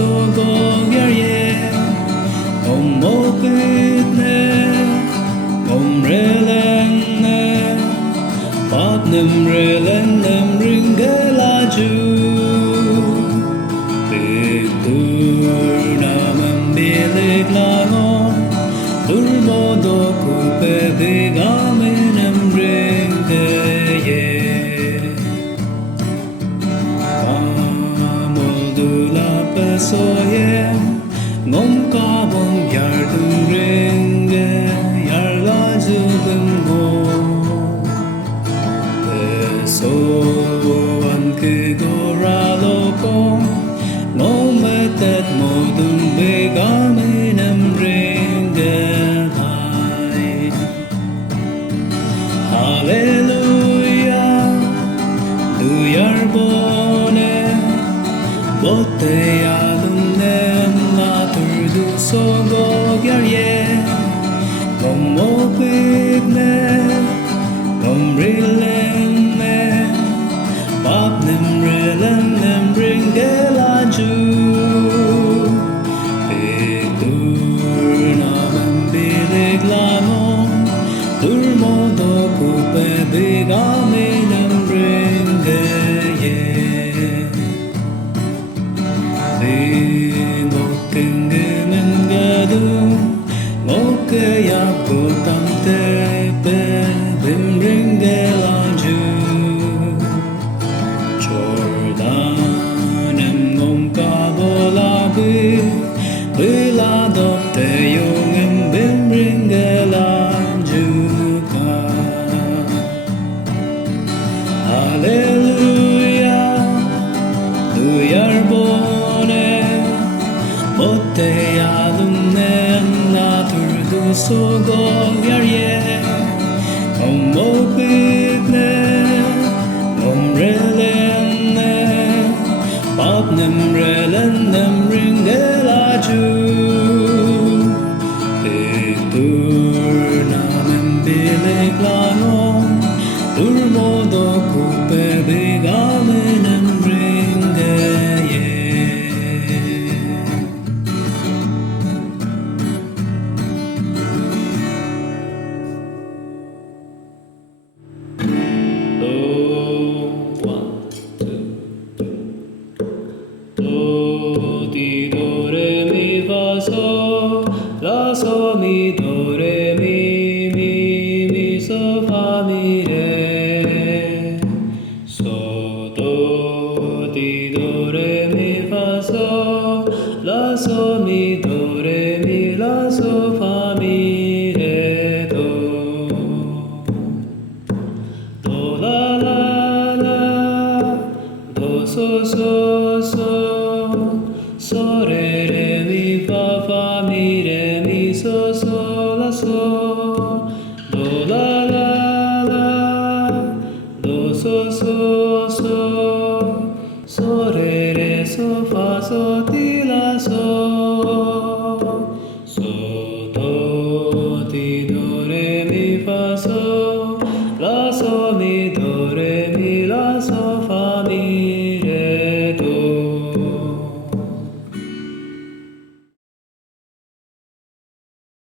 소고결예 옴모끝네 옴레랭네 밥냄레랭냄 링겔라주 빅둘남은 빌릭라노 둘모도 쿠페 비가메냄 링겔예 Soye ngom ka bom yar dum renge yar la jugum go so an ke go ra lo ko no me tet mo dum be ga me nam renge hai hallelujah du yar bone bote 소고결예 옴모빛네 옴릴랭네 밥냄rel랭냄 링겔라주 빅둘남은 빌릭라노 둘모도 쿠페 비가미냄 링겔예 Kaya putam tepe bim ringelaju Jordanem ngom kabolabi Bila dopte yungem bim ringelaju ka Hallelujah du yarbone botte yadumne 소고결예 옴모빛네 옴렐렌네 밥냄렐렌냄 링겔라주 빅둘남은 빌릭라노 둘모도 쿠페 비가메는 링겔예 라소 미 도 레 미 미 미 소 파 미 레 소 도 디 도 레 미 파 소 라소 미 도 레 미 라 소 파 미 레 도 도 라 라 라 도 소 소 소 레 레 미 파 파 미 레 so la so